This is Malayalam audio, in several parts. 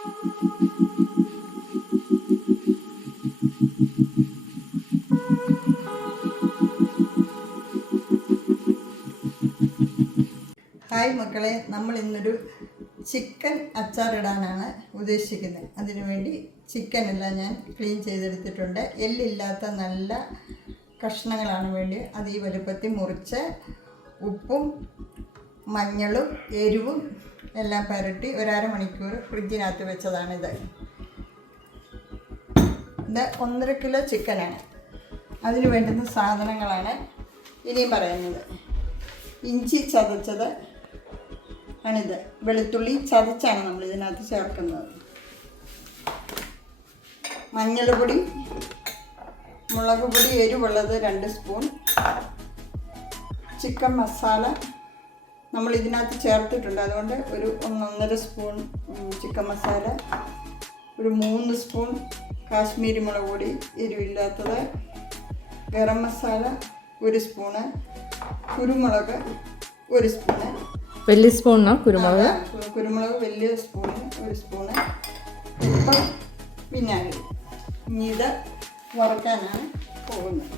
ഹായ് മക്കളെ നമ്മൾ ഇന്നൊരു ചിക്കൻ അച്ചാറിടാനാണ് ഉദ്ദേശിക്കുന്നത്. അതിനുവേണ്ടി ചിക്കൻ എല്ലാം ഞാൻ ക്ലീൻ ചെയ്തെടുത്തിട്ടുണ്ട്. എല്ലില്ലാത്ത നല്ല കഷ്ണങ്ങളാണ് വേണ്ടി അത് ഈ വലുപ്പത്തിൽ മുറിച്ച് ഉപ്പും മഞ്ഞളും എരിവും എല്ലാം പരട്ടി ഒരര മണിക്കൂർ ഫ്രിഡ്ജിനകത്ത് വെച്ചതാണിത്. ഇത് ഒന്നര കിലോ ചിക്കനാണ്. അതിന് വേണ്ടുന്ന സാധനങ്ങളാണ് ഇനിയും പറയുന്നത്. ഇഞ്ചി ചതച്ചത് ആണിത്. വെളുത്തുള്ളി ചതച്ചാണ് നമ്മൾ ഇതിനകത്ത് ചേർക്കുന്നത്. മഞ്ഞൾപ്പൊടി മുളക് പൊടി എരിവുള്ളത് രണ്ട് സ്പൂൺ. ചിക്കൻ മസാല നമ്മൾ ഇതിനകത്ത് ചേർത്തിട്ടുണ്ട്. അതുകൊണ്ട് ഒരു ഒന്നൊന്നര സ്പൂൺ ചിക്കൻ മസാല ഒരു മൂന്ന് സ്പൂൺ കാശ്മീരി മുളക് പൊടി എരിവില്ലാത്തത് ഗരം മസാല ഒരു സ്പൂണ് കുരുമുളക് ഒരു സ്പൂണ്. വലിയ സ്പൂണോ കുരുമുളക്? കുരുമുളക് വലിയ സ്പൂണ് ഒരു സ്പൂണ്. ഉപ്പ് വിനാഗിരി ഇനി ഇത് വറക്കാനാണ് പോകുന്നത്.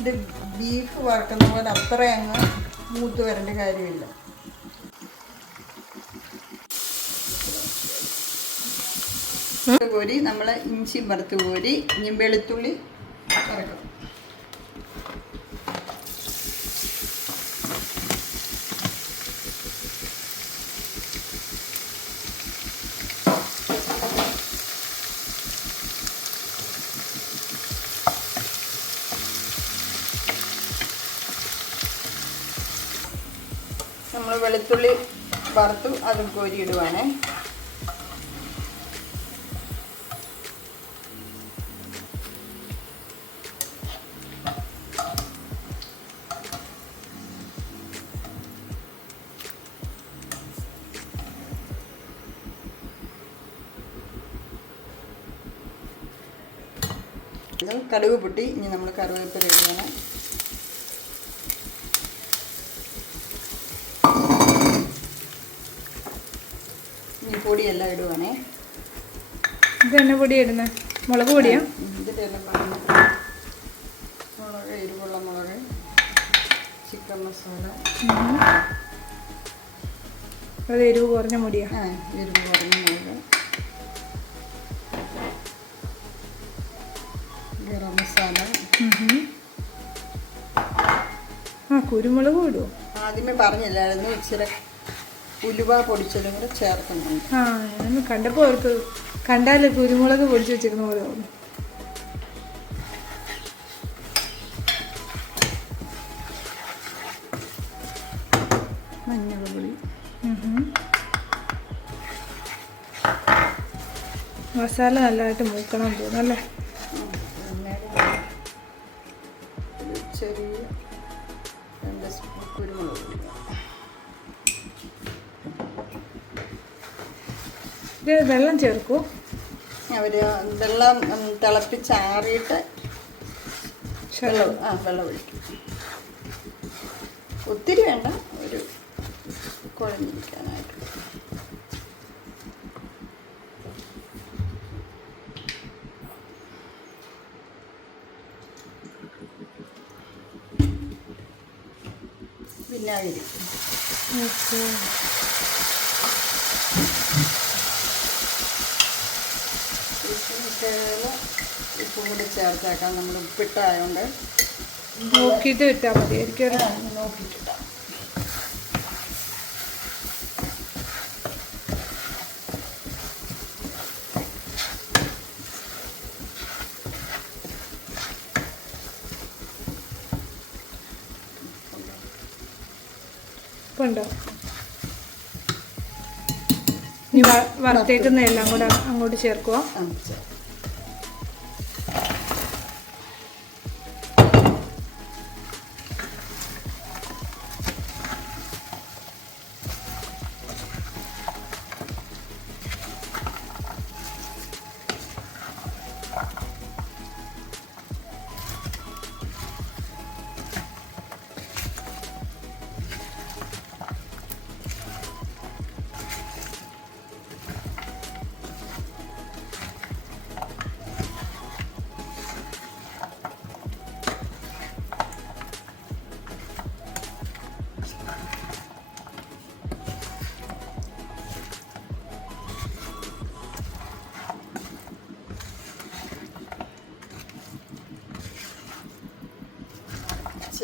ഇത് ബീഫ് വറക്കുന്ന പോലെ അത്ര അങ്ങ് മൂത്ത് വരേണ്ട കാര്യമില്ല. കോരി നമ്മൾ ഇഞ്ചി വറുത്ത് കോരി ഇനി വെളുത്തുള്ളി വറക്കും നമ്മൾ വെളുത്തുള്ളി വറുത്തു അതും കോരി ഇടുവാണേ ഇത് കടുക് പൊട്ടി ഇനി നമ്മൾ കറിവേപ്പില ഇടുകയാണ് പൊടിയെല്ലാം ഇടുവാണേ. ഇത് തന്നെ പൊടി ഇടുന്നത് മുളക് പൊടിയാ? മുളക് എരിവുള്ള മുളക് ചിക്കൻ മസാല. അത് എരിവ് കുറഞ്ഞ മുടിയാ? ആ എരിവ് കുറഞ്ഞ മുളക്. ഗരം മസാല. ആ കുരുമുളക് ഇടുവോ? ആദ്യമേ പറഞ്ഞില്ലായിരുന്നു ഇച്ചിരി ഉലുവ പൊടിച്ചതും കൂടെ ചേർക്കുന്നുണ്ട്. ആ ഞാൻ കണ്ടപ്പോൾ അവർക്ക് കണ്ടാലേ കുരുമുളക് പൊടിച്ച് വെച്ചിരുന്ന പോലെ തോന്നുന്നു ഉം. മസാല നല്ലതായിട്ട് മൂക്കണം തോന്നുന്നു അല്ലേ? ചെറിയ രണ്ട് സ്പൂൺ കുരുമുളക് ഇത് വെള്ളം ചേർക്കൂ. അവർ വെള്ളം തിളപ്പിച്ച് തിളപ്പിച്ചാറിയിട്ട് വെള്ളം ആ വെള്ളം ഒഴിക്കും. ഒത്തിരി വേണ്ട ഒരു കുഴഞ്ഞിരിക്കാനായിട്ട് വിനാഗിരി ഓക്കെ. ഉപ്പിട്ടേൽ ഉപ്പും കൂടി ചേർത്തേക്കാം. നമ്മൾ ഉപ്പിട്ടായതുകൊണ്ട് നോക്കിയിട്ട് ഇട്ടാൽ മതി. എനിക്കൊരു നോക്കിയിട്ടിട്ടാം. ഉണ്ടോ ഇനി വറുത്തേക്കുന്ന എല്ലാം കൂടെ അങ്ങോട്ട് ചേർക്കുക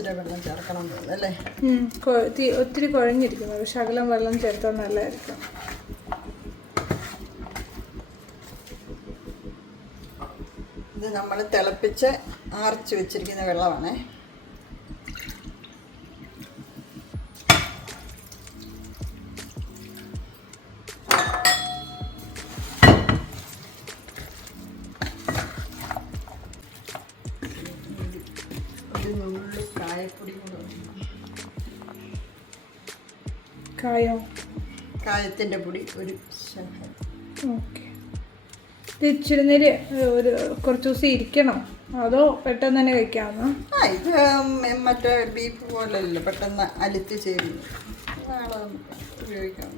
ഇച്ചിരി വെള്ളം ചേർക്കണം അല്ലേ? ഒത്തിരി കുഴഞ്ഞിരിക്കുന്നു. പക്ഷെ അകലം വെള്ളം ചേർത്താൽ നല്ലതായിരിക്കും. ഇത് നമ്മൾ തിളപ്പിച്ച് ആർച്ച് വെച്ചിരിക്കുന്ന വെള്ളമാണേ. കായോ? കായത്തിന്റെ പൊടി ഒരു ഓക്കെ. തിരിച്ചിരുന്നതിൽ ഒരു കുറച്ച് ദിവസം ഇരിക്കണം. അതോ പെട്ടെന്ന് തന്നെ കഴിക്കാമെന്നോ ആ ഇത് മറ്റേ ബീഫ് പോലെയല്ലോ പെട്ടെന്ന് അലുത്തി ചേരുന്നു ഉപയോഗിക്കാം.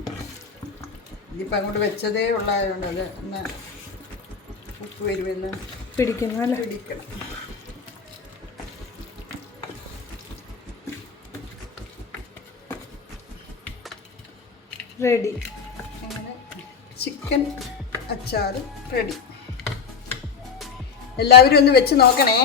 ഇതിപ്പോൾ അങ്ങോട്ട് വെച്ചതേ ഉള്ളതായതുകൊണ്ട് അത് ഒന്ന് ഉപ്പ് വരുമെന്ന് പിടിക്കണം പിടിക്കണം. റെഡി. ചിക്കൻ അച്ചാർ റെഡി. എല്ലാവരും ഒന്ന് വെച്ച് നോക്കണേ.